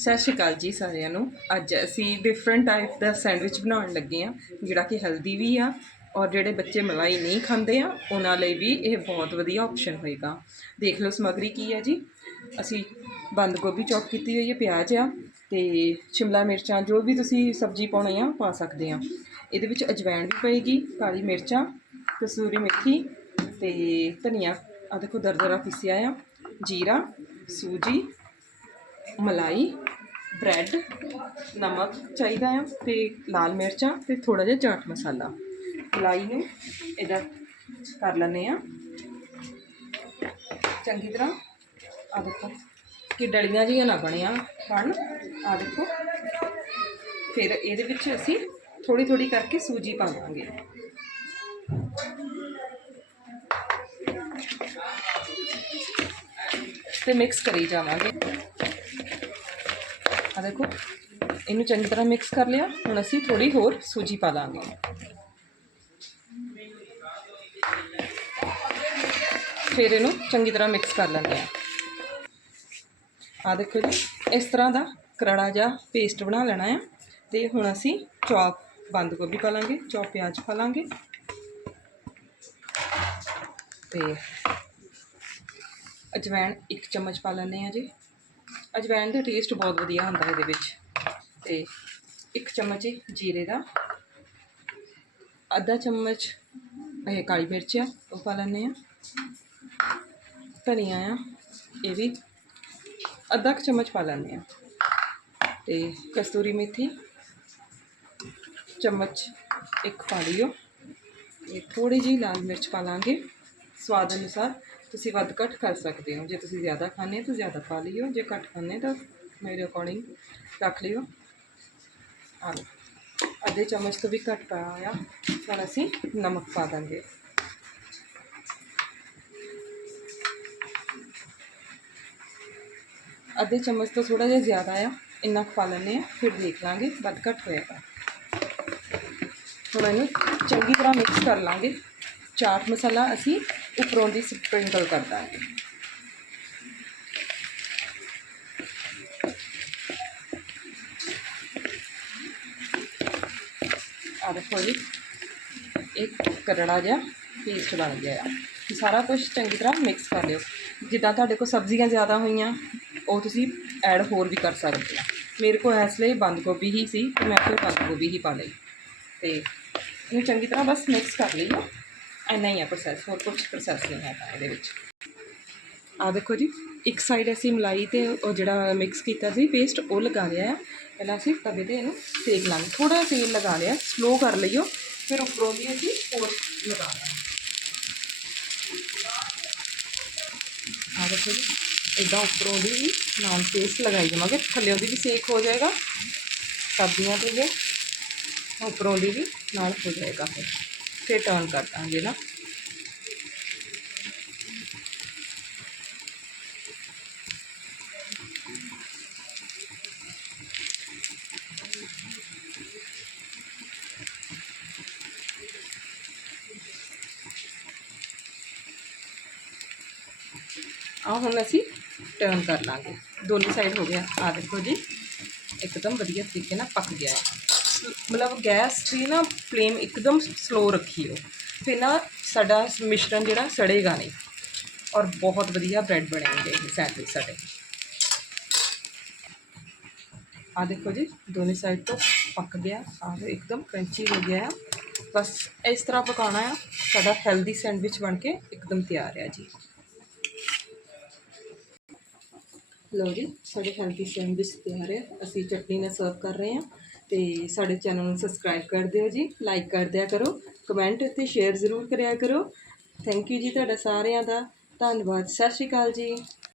ਸਤਿ ਸ਼੍ਰੀ ਅਕਾਲ ਜੀ ਸਾਰਿਆਂ ਨੂੰ। ਅੱਜ ਅਸੀਂ ਡਿਫਰੈਂਟ ਟਾਈਪ ਦਾ ਸੈਂਡਵਿਚ ਬਣਾਉਣ ਲੱਗੇ ਆ ਜਿਹੜਾ ਕਿ ਹੈਲਦੀ ਵੀ ਆ ਔਰ ਜਿਹੜੇ ਬੱਚੇ ਮਲਾਈ ਨਹੀਂ ਖਾਂਦੇ ਆ, ਉਹਨਾਂ ਲਈ ਵੀ ਇਹ ਬਹੁਤ ਵਧੀਆ ਆਪਸ਼ਨ ਹੋਏਗਾ। ਦੇਖ ਲਓ ਸਮੱਗਰੀ ਕੀ ਹੈ ਜੀ। ਅਸੀਂ ਬੰਦ ਗੋਭੀ ਚੌਪ ਕੀਤੀ ਹੋਈ ਹੈ, ਪਿਆਜ਼ ਆ ਤੇ ਸ਼ਿਮਲਾ ਮਿਰਚਾਂ, ਜੋ ਵੀ ਤੁਸੀਂ ਸਬਜ਼ੀ ਪਾਉਣੀ ਆ, ਪਾ ਸਕਦੇ ਆ। ਇਹਦੇ ਵਿੱਚ ਅਜਵਾਇਣ ਵੀ ਪਏਗੀ, ਕਾਲੀ ਮਿਰਚਾਂ, ਕਸੂਰੀ ਮੇਥੀ ਤੇ ਧਨੀਆ। ਆ ਦੇਖੋ ਦਰਦਰਾ ਪਿਸਿਆ ਆ। ਜੀਰਾ, ਸੂਜੀ, ਮਲਾਈ ਬ੍ਰੈਡ, ਨਮਕ ਚਾਹੀਦਾ ਆ, ਤੇ ਲਾਲ ਮਿਰਚਾਂ ਤੇ ਥੋੜਾ ਜਿਹਾ ਚਾਟ ਮਸਾਲਾ। ਮਲਾਈ ਨੂੰ ਇਹਦਾ ਕਰ ਲੈਂਦੇ ਆ। ਚੰਗੀ ਤਰ੍ਹਾਂ ਆ ਦੇਖੋ ਕਿ ਡਲੀਆਂ ਜਿਹੀਆਂ ਨਾ ਬਣੀਆਂ ਬਣ। ਆ ਦੇਖੋ। ਫਿਰ ਇਹਦੇ ਵਿੱਚ ਅਸੀਂ ਥੋੜੀ ਥੋੜੀ ਕਰਕੇ ਸੂਜੀ ਪਾਵਾਂਗੇ। ਤੇ ਮਿਕਸ ਕਰੀ ਜਾਵਾਂਗੇ। ਆ ਦੇਖੋ, ਇਹਨੂੰ ਚੰਗੀ ਤਰ੍ਹਾਂ ਮਿਕਸ ਕਰ ਲਿਆ। ਹੁਣ ਅਸੀਂ ਥੋੜੀ ਹੋਰ ਸੂਜੀ ਪਾ ਲਾਂਗੇ। ਫਿਰ ਇਹਨੂੰ ਚੰਗੀ ਤਰ੍ਹਾਂ ਮਿਕਸ ਕਰ ਲੈਂਦੇ ਆ ਆ ਦੇਖੋ ਜੀ, ਇਸ ਤਰ੍ਹਾਂ ਦਾ ਕਰੜਾ ਜਿਹਾ ਪੇਸਟ ਬਣਾ ਲੈਣਾ ਆ। ਤੇ ਹੁਣ ਅਸੀਂ ਚੌਪ, ਬੰਦ ਗੋਭੀ ਪਾ ਲਾਂਗੇ, ਚੌਪ ਪਿਆਜ਼ ਪਾ ਲਾਂਗੇ। ਤੇ ਅਜਵਾਇਣ ਇੱਕ ਚਮਚ ਪਾ ਲੈਂਦੇ ਆ ਜੀ। ਅਜਵਾਇਣ ਦਾ ਟੇਸਟ ਬਹੁਤ ਵਧੀਆ ਹੁੰਦਾ ਇਹਦੇ ਵਿੱਚ। ਤੇ ਇੱਕ ਚਮਚ ਜੀਰੇ ਦਾ। ਅੱਧਾ ਚਮਚ ਇਹ ਕਾਲੀ ਮਿਰਚ ਆ, ਉਹ ਪਾ ਲੈਂਦੇ ਆ ਧਨੀਆ ਆ, ਇਹ ਵੀ। ਅੱਧਾ ਕੁ ਚਮਚ ਪਾ ਲੈਂਦੇ ਆ ਤੇ ਕਸਤੂਰੀ ਮੇਥੀ, ਚਮਚ ਇੱਕ ਪਾ ਲਿਓ। ਇਹ ਥੋੜੀ ਜਿਹੀ ਲਾਲ ਮਿਰਚ ਪਾ ਲਾਂਗੇ। ਸਵਾਦ ਅਨੁਸਾਰ ਤੁਸੀਂ ਵੱਧ ਘੱਟ ਕਰ ਸਕਦੇ ਹੋ। ਜੇ ਤੁਸੀਂ ਜ਼ਿਆਦਾ ਖਾਣੇ ਤਾਂ ਜ਼ਿਆਦਾ ਪਾ ਲਿਓ। ਜੇ ਘੱਟ ਖਾਣੇ ਤਾਂ ਮੇਰੇ ਅਕੋਰਡਿੰਗ ਰੱਖ ਲਿਓ। ਆ ਅੱਧੇ ਚਮਚ ਤੋਂ ਵੀ ਘੱਟ ਪਾਇਆ ਹੋਇਆ। ਹੁਣ ਅਸੀਂ ਨਮਕ ਪਾ ਦਾਂਗੇ। ਅੱਧੇ ਚਮਚ ਤੋਂ ਥੋੜਾ ਜਿਹਾ ਜ਼ਿਆਦਾ ਆ। ਇੰਨਾ ਕੁ ਪਾ ਲੈਂਦੇ ਆ ਫਿਰ ਦੇਖ ਲਾਂਗੇ ਵੱਧ ਘੱਟ ਹੋਏਗਾ। ਹੁਣ ਇਹਨੂੰ ਚੰਗੀ ਤਰ੍ਹਾਂ ਮਿਕਸ ਕਰ ਲਾਂਗੇ। ਚਾਟ ਮਸਾਲਾ ਅਸੀਂ ਉੱਪਰੋਂ ਦੀ ਸਪ੍ਰਿੰਕਲ ਕਰ ਦਾਂਗੇ ਆ ਦੇਖੋ ਜੀ, ਇੱਕ ਕਰੜਾ ਜਿਹਾ ਪੇਸਟ ਬਣ ਗਿਆ ਆ। ਸਾਰਾ ਕੁਝ ਚੰਗੀ ਤਰ੍ਹਾਂ ਮਿਕਸ ਕਰ ਲਿਓ। ਜਿੱਦਾਂ ਤੁਹਾਡੇ ਕੋਲ ਸਬਜ਼ੀਆਂ ਜ਼ਿਆਦਾ ਹੋਈਆਂ, ਉਹ ਤੁਸੀਂ ਐਡ ਹੋਰ ਵੀ ਕਰ ਸਕਦੇ ਹੋ। ਮੇਰੇ ਕੋਲ ਇਸ ਲਈ ਬੰਦ ਗੋਭੀ ਹੀ ਸੀ, ਤੇ ਮੈਂ ਫਿਰ ਬੰਦ ਗੋਭੀ ਹੀ ਪਾ ਲਈ। ਤੇ ਇਹਨੂੰ ਚੰਗੀ ਤਰ੍ਹਾਂ ਬਸ ਮਿਕਸ ਕਰ ਲਈਓ ਇੰਨਾ ਹੀ ਆ ਪ੍ਰੋਸੈਸ ਹੋਰ ਕੁਝ ਪ੍ਰੋਸੈਸ ਨਹੀਂ ਹੈਗਾ ਇਹਦੇ ਵਿੱਚ। ਆ ਦੇਖੋ ਜੀ, ਇੱਕ ਸਾਈਡ ਅਸੀਂ ਮਲਾਈ ਤੇ ਉਹ ਜਿਹੜਾ ਮਿਕਸ ਕੀਤਾ ਸੀ ਪੇਸਟ ਉਹ ਲਗਾ ਲਿਆ ਆ। ਪਹਿਲਾਂ ਅਸੀਂ ਤਵੇ ਤੇ ਇਹਨੂੰ ਸੇਕ ਲਾਂਗੇ। ਥੋੜਾ ਤੇਲ ਲਗਾ ਲਿਆ ਸਲੋ ਕਰ ਲਈਓ, ਫਿਰ ਉੱਪਰੋਂ ਦੀ ਅਸੀਂ ਹੋਰ ਲਗਾ ਲਾਂਗੇ। ਆ ਦੇਖੋ ਜੀ ਇਦਾਂ ਉੱਪਰੋਂ ਦੀ ਵੀ ਨਾਲ ਪੇਸਟ ਲਗਾਈ ਜਾਵਾਂਗੇ, ਥੱਲੇ ਉਹਦੀ ਵੀ ਸੇਕ ਹੋ ਜਾਏਗਾ, ਸਬਜ਼ੀਆਂ ਤੇ ਜੇ ਉੱਪਰੋਂ ਦੀ ਵੀ ਨਾਲ ਹੋ ਜਾਏਗਾ ਫਿਰ। ਫਿਰ ਟਰਨ ਕਰ ਦਾਂਗੇ ਨਾ ਆ ਹੁਣ ਅਸੀਂ ਟਰਨ ਕਰ ਲਾਂਗੇ ਦੋਨੀ ਸਾਈਡ ਹੋ ਗਿਆ ਆ ਦੇਖੋ ਜੀ ਇੱਕਦਮ ਵਧੀਆ ਤਰੀਕੇ ਨਾਲ ਪੱਕ ਗਿਆ ਹੈ ਮਤਲਬ ਗੈਸ ਦੀ ਨਾ ਫਲੇਮ ਇੱਕਦਮ ਸਲੋ ਰੱਖੀਓ ਫਿਰ ਨਾ ਸਾਡਾ ਮਿਸ਼ਰਣ ਜਿਹੜਾ ਸੜੇਗਾ ਨਹੀਂ ਔਰ ਬਹੁਤ ਵਧੀਆ ਬ੍ਰੈਡ ਬਣੇਗੇ ਇਹ ਸੈਂਡਵਿਚ ਸਾਡੇ ਆ ਦੇਖੋ ਜੀ ਦੋਨੇ ਸਾਈਡ ਤੋਂ ਪੱਕ ਗਿਆ ਆ ਇੱਕਦਮ ਕਰੰਚੀ ਹੋ ਗਿਆ ਆ ਬਸ ਇਸ ਤਰ੍ਹਾਂ ਪਕਾਉਣਾ ਆ ਸਾਡਾ ਹੈਲਦੀ ਸੈਂਡਵਿਚ ਬਣ ਕੇ ਇੱਕਦਮ ਤਿਆਰ ਹੈ ਜੀ ਲਓ ਜੀ ਸਾਡੇ ਹੈਲਦੀ ਸੈਂਡਵਿਚ ਤਿਆਰ ਹੈ ਅਸੀਂ ਚਟਨੀ ਨਾਲ ਸਰਵ ਕਰ ਰਹੇ ਹਾਂ ਤੇ ਸਾਡੇ ਚੈਨਲ ਨੂੰ ਸਬਸਕ੍ਰਾਈਬ ਕਰ ਦਿਓ ਜੀ ਲਾਈਕ ਕਰ ਦਿਆ ਕਰੋ ਕਮੈਂਟ ਅਤੇ ਸ਼ੇਅਰ ਜ਼ਰੂਰ ਕਰਿਆ ਕਰੋ। ਥੈਂਕ ਯੂ ਜੀ ਤੁਹਾਡਾ ਸਾਰਿਆਂ ਦਾ। ਧੰਨਵਾਦ, ਸਤਿ ਸ਼੍ਰੀ ਅਕਾਲ ਜੀ।